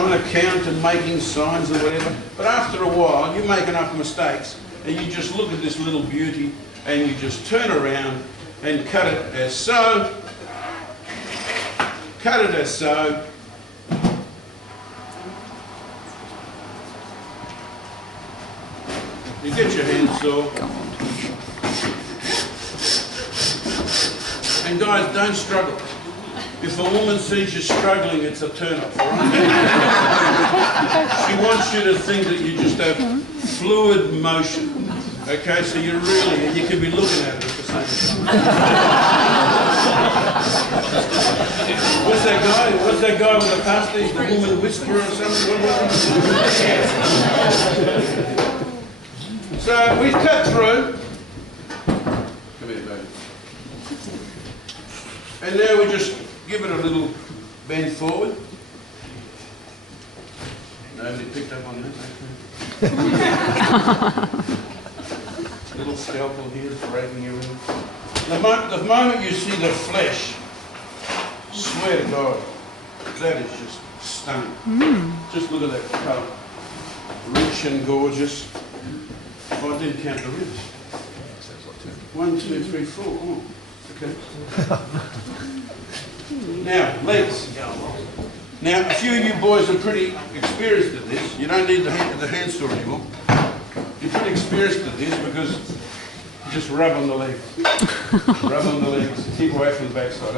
trying to count and making signs or whatever. But after a while, you make enough mistakes and you just look at this little beauty and you just turn around and cut it as so. Cut it as so. You get your handsaw. And guys, don't struggle. If a woman sees you struggling, it's a turn-off, all right? She wants you to think that you just have fluid motion. Okay, so you can be looking at it at the same time. What's that guy with the pasties? The woman whisperer or something? What was it? So we've cut through. Come here, baby. And now we just give it a little bend forward. Nobody picked up on that, okay. Little scalpel here breaking everything. The moment you see the flesh, swear to God, that is just stunning. Just look at that colour. Rich and gorgeous. Oh, I didn't count the ribs. 1, 2, 3, 4. Oh, okay. Now, legs. Now, a few of you boys are pretty experienced at this. You don't need the handsaw anymore. You're pretty experienced at this because you just rub on the legs. Rub on the legs. Keep away from the backside.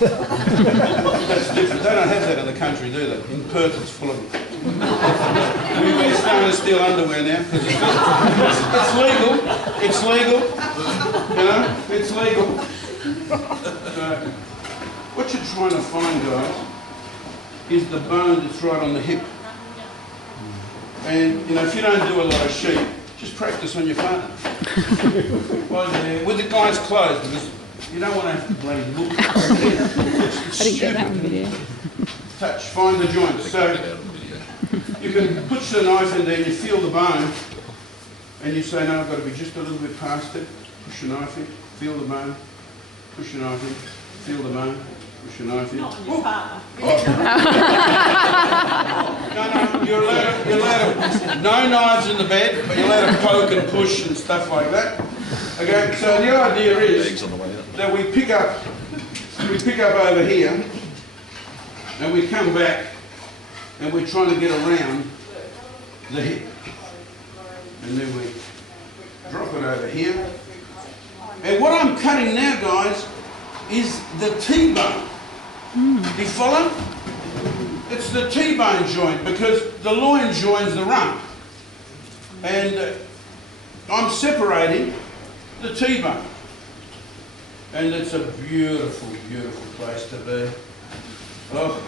That's different. They don't have that in the country, do they? In Perth, it's full of them. We wear stainless steel underwear now because it's legal. It's legal. You know, it's legal. What you're trying to find, guys, is the bone that's right on the hip. And, you know, if you don't do a lot of sheep, just practice on your partner. With the guy's clothes, because you don't want to have to bloody look. It's stupid. Touch, find the joints. So you can put the knife in there and you feel the bone, and you say, no, I've got to be just a little bit past it. Push your knife in, feel the bone, push your knife in, feel the bone. Push your knife in. Not on your partner. No, you're allowed to, no knives in the bed, but you're allowed to poke and push and stuff like that. Okay, so the idea is that we pick up over here, and we come back, and we're trying to get around the hip. And then we drop it over here. And what I'm cutting now, guys, is the T-bone. Do you follow? It's the T-bone joint because the loin joins the rump. And I'm separating the T-bone. And it's a beautiful, beautiful place to be. Oh,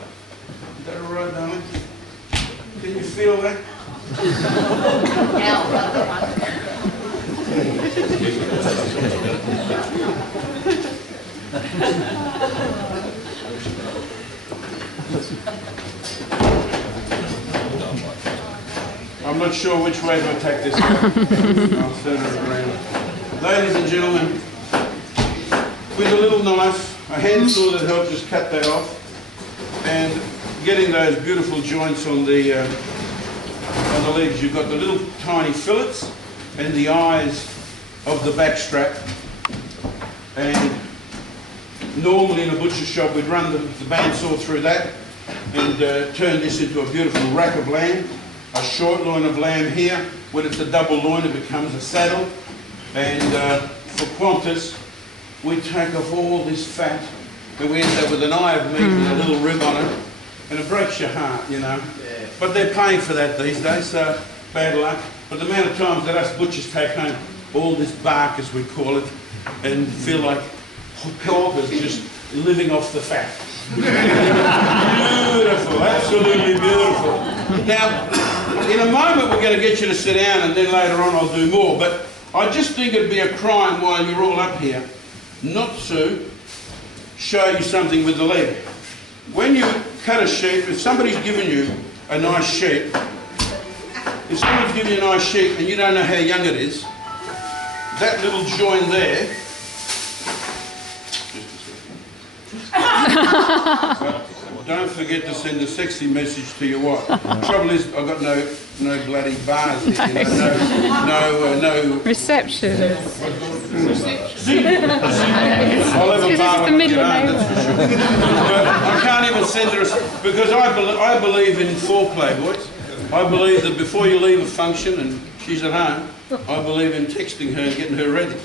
is that all right, darling? Can you feel that? I'm not sure which way to attack this. I'll turn it around. Ladies and gentlemen, with a little knife, a handsaw that helps us cut that off, and getting those beautiful joints on the legs. You've got the little tiny fillets and the eyes of the back strap. And normally in a butcher shop we'd run the bandsaw through that and turn this into a beautiful rack of lamb. A short loin of lamb here. When it's a double loin it becomes a saddle. And for Qantas we take off all this fat and we end up with an eye of meat with a little rib on it. And it breaks your heart, you know. Yeah. But they're paying for that these days, so bad luck. But the amount of times that us butchers take home all this bark, as we call it, and feel like paupers just living off the fat. Beautiful, absolutely beautiful. Now, in a moment we're going to get you to sit down and then later on I'll do more, but I just think it'd be a crime while you're all up here not to show you something with the leg. When you cut a sheep, if somebody's given you a nice sheep, if someone's given you a nice sheep and you don't know how young it is, that little joint there, don't forget to send a sexy message to your wife. The trouble is, I've got no bloody bars, you know, no reception. I'll have a bar when I get home, that's for sure. But I can't even send her because I believe in foreplay, boys. I believe that before you leave a function and she's at home, I believe in texting her and getting her ready.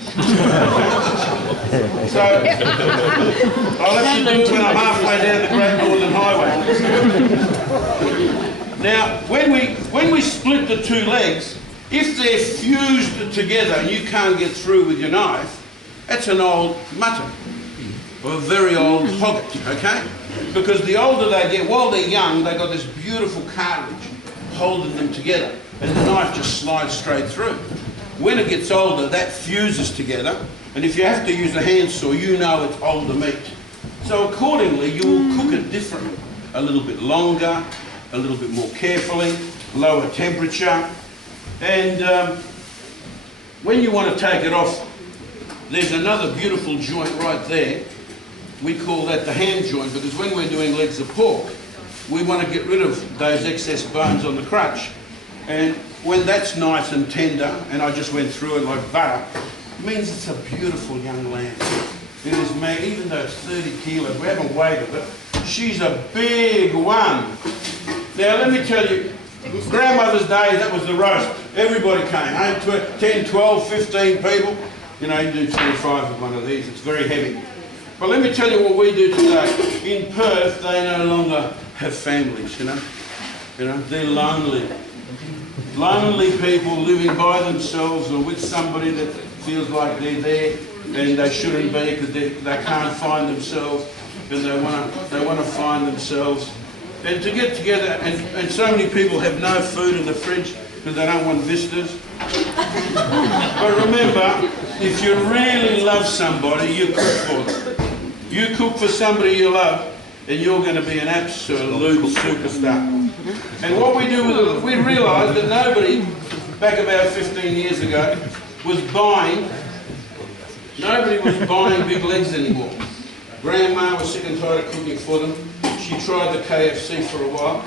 So I'll have to do it when I'm halfway down the Great Northern Highway. Now, when we split the two legs, if they're fused together and you can't get through with your knife, that's an old mutton or a very old hogget, okay? Because the older they get, while they're young, they've got this beautiful cartilage holding them together, and the knife just slides straight through. When it gets older, that fuses together, and if you have to use a handsaw, you know it's older meat. So accordingly, you will cook it differently. A little bit longer, a little bit more carefully, lower temperature, and when you want to take it off, there's another beautiful joint right there. We call that the ham joint, because when we're doing legs of pork, we want to get rid of those excess bones on the crutch. And when that's nice and tender, and I just went through it like butter, it means it's a beautiful young lamb. It is made, even though it's 30 kilos, we haven't weighed it, but she's a big one. Now let me tell you, grandmother's day, that was the roast. Everybody came, 10, 12, 15 people. You know, you do 25 with one of these, it's very heavy. But let me tell you what we do today. In Perth, they no longer have families, you know, they're lonely. Lonely people living by themselves or with somebody that feels like they're there and they shouldn't be because they can't find themselves and they want to find themselves. And to get together, and so many people have no food in the fridge because they don't want visitors. But remember, if you really love somebody, you cook for them. You cook for somebody you love, and you're going to be an absolute superstar. And what we do with it, we realised that nobody, back about 15 years ago, was buying big legs anymore. Grandma was sick and tired of cooking for them. She tried the KFC for a while,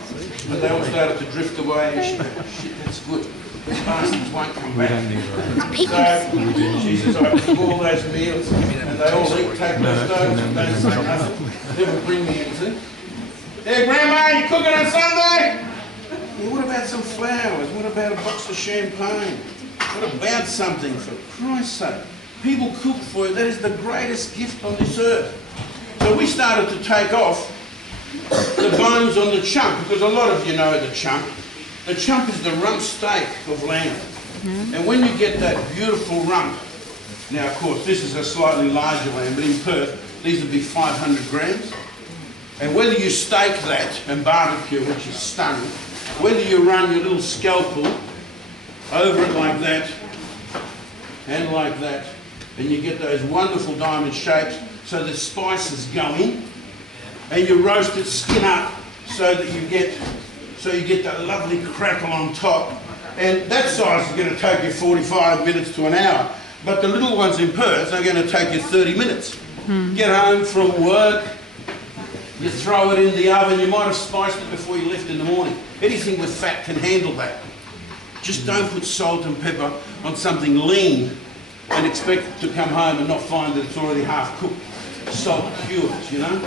but they all started to drift away, and she went, shit, that's good. The bastards won't come back. So she says, I cook all those meals, and they all eat, take their stoves, and don't say nothing. Never bring me anything. Hey, Grandma, you cooking on Sunday? Yeah, what about some flowers? What about a box of champagne? What about something, for Christ's sake? People cook for you. That is the greatest gift on this earth. So we started to take off the bones on the chump, because a lot of you know the chump. The chump is the rump steak of lamb. And when you get that beautiful rump, now of course this is a slightly larger lamb, but in Perth these would be 500 grams. And whether you steak that and barbecue, which is stunning, whether you run your little scalpel over it like that and like that, and you get those wonderful diamond shapes so the spices go in, and you roast it skin up so that you get that lovely crackle on top. And that size is going to take you 45 minutes to an hour. But the little ones in Perth are going to take you 30 minutes. Get home from work, you throw it in the oven, you might have spiced it before you left in the morning. Anything with fat can handle that. Just don't put salt and pepper on something lean and expect to come home and not find that it's already half cooked. Salt cures, you know.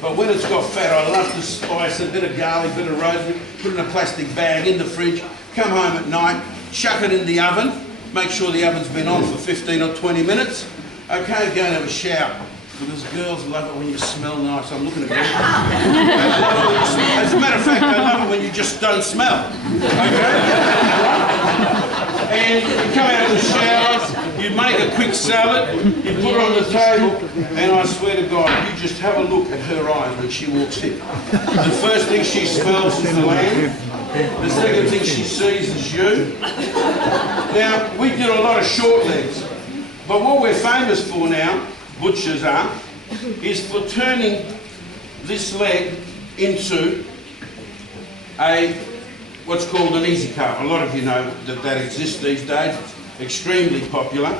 But when it's got fat, I love to spice it, a bit of garlic, a bit of rosemary, put it in a plastic bag in the fridge, come home at night, chuck it in the oven, make sure the oven's been on for 15 or 20 minutes. Okay, go and have a shower. Because girls love it when you smell nice. I'm looking at you. As a matter of fact, they love it when you just don't smell. Okay? And you come out of the shower, you make a quick salad, you put it on the table, and I swear to God, you just have a look at her eyes when she walks in. The first thing she smells is the lamb. The second thing she sees is you. Now, we did a lot of short legs, but what we're famous for now, butchers are, is for turning this leg into what's called an easy carve. A lot of you know that exists these days. It's extremely popular.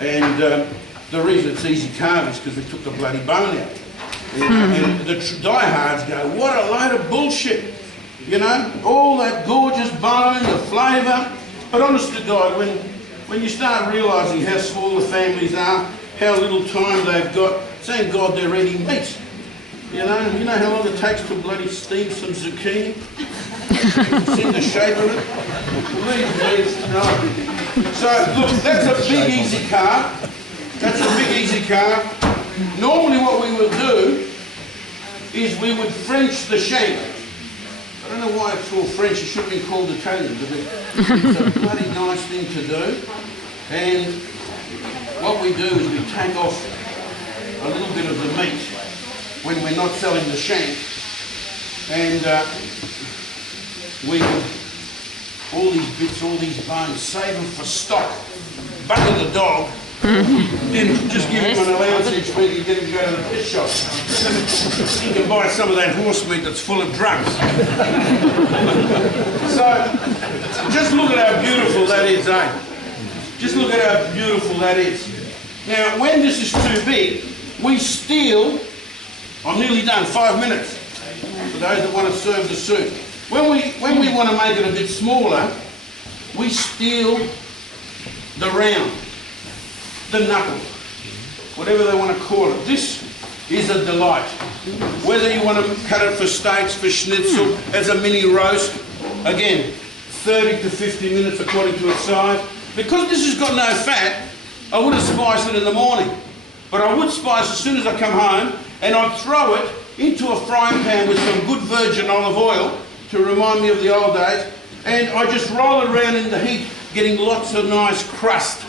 And the reason it's easy carve is because we took the bloody bone out. And the diehards go, what a load of bullshit. You know, all that gorgeous bone, the flavour. But honest to God, when you start realising how small the families are, how little time they've got, thank God they're eating meat. You know how long it takes to bloody steam some zucchini? See the shape of it? Please, no. So, look, that's a big easy carve. That's a big easy carve. Normally what we would do is we would French the shank. I don't know why it's called French, it should have been called Italian, but it's a bloody nice thing to do. And what we do is we take off a little bit of the meat when we're not selling the shank, and we would, all these bits, all these bones, save them for stock, butter the dog, then just give him an allowance each week and get him to go to the pit shop. You can buy some of that horse meat that's full of drugs. So, just look at how beautiful that is, eh? Just look at how beautiful that is. Now, when this is too big, we steal, I'm nearly done, 5 minutes, for those that want to serve the soup. When we want to make it a bit smaller, we steal the round, the knuckle, whatever they want to call it. This is a delight. Whether you want to cut it for steaks, for schnitzel, as a mini roast, again, 30 to 50 minutes according to its size. Because this has got no fat, I wouldn't spice it in the morning. But I would spice as soon as I come home, and I'd throw it into a frying pan with some good virgin olive oil to remind me of the old days, and I just roll it around in the heat, getting lots of nice crust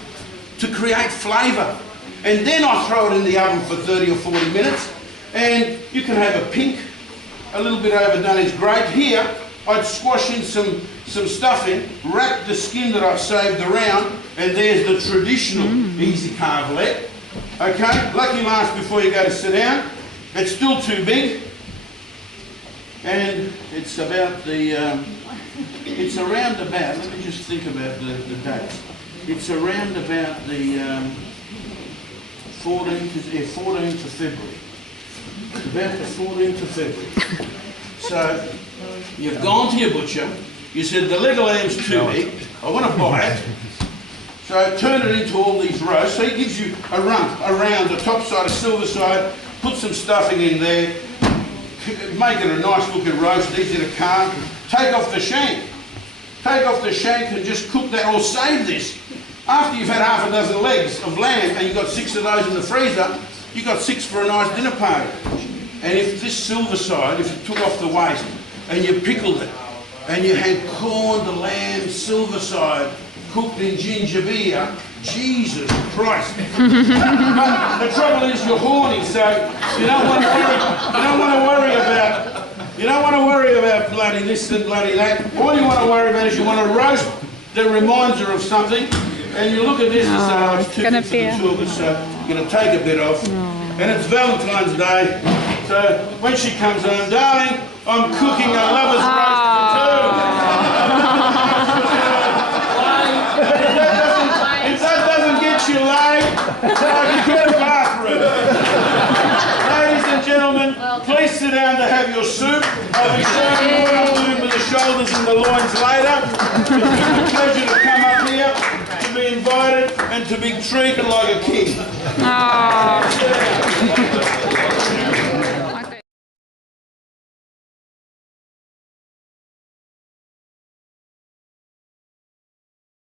to create flavour. And then I throw it in the oven for 30 or 40 minutes, and you can have a pink, a little bit overdone is great. Here, I'd squash in some stuffing, wrap the skin that I've saved around, and there's the traditional easy carve leg. Okay, lucky last before you go to sit down. It's still too big, and it's about the, it's around about, let me just think about the dates. It's around about the 14th of February. It's about the 14th of February. So, you've gone to your butcher, you said the leg of lamb's too big, I want to buy it. So turn it into all these roasts. So he gives you a rump around the top side, a silver side, put some stuffing in there, make it a nice looking roast, easy to carve. Take off the shank. Take off the shank and just cook that, or save this. After you've had half a dozen legs of lamb and you've got 6 of those in the freezer, you've got 6 for a nice dinner party. And if this silver side, if you took off the waste and you pickled it, and you had corned lamb silver side, cooked in ginger beer, Jesus Christ. But the trouble is you're horny, so you don't want to worry about bloody this and bloody that. All you want to worry about is you want a roast that reminds her of something, and you look at this and say, oh, it's too big for the two of us, so you're going to take a bit off. And it's Valentine's Day, so when she comes home, darling, I'm cooking a lover's roast for two. You laid, so you get a bathroom. Ladies and gentlemen, please sit down to have your soup. I'll be showing you what I'll do with the shoulders and the loins later. It's been a pleasure to come up here, to be invited and to be treated like a king.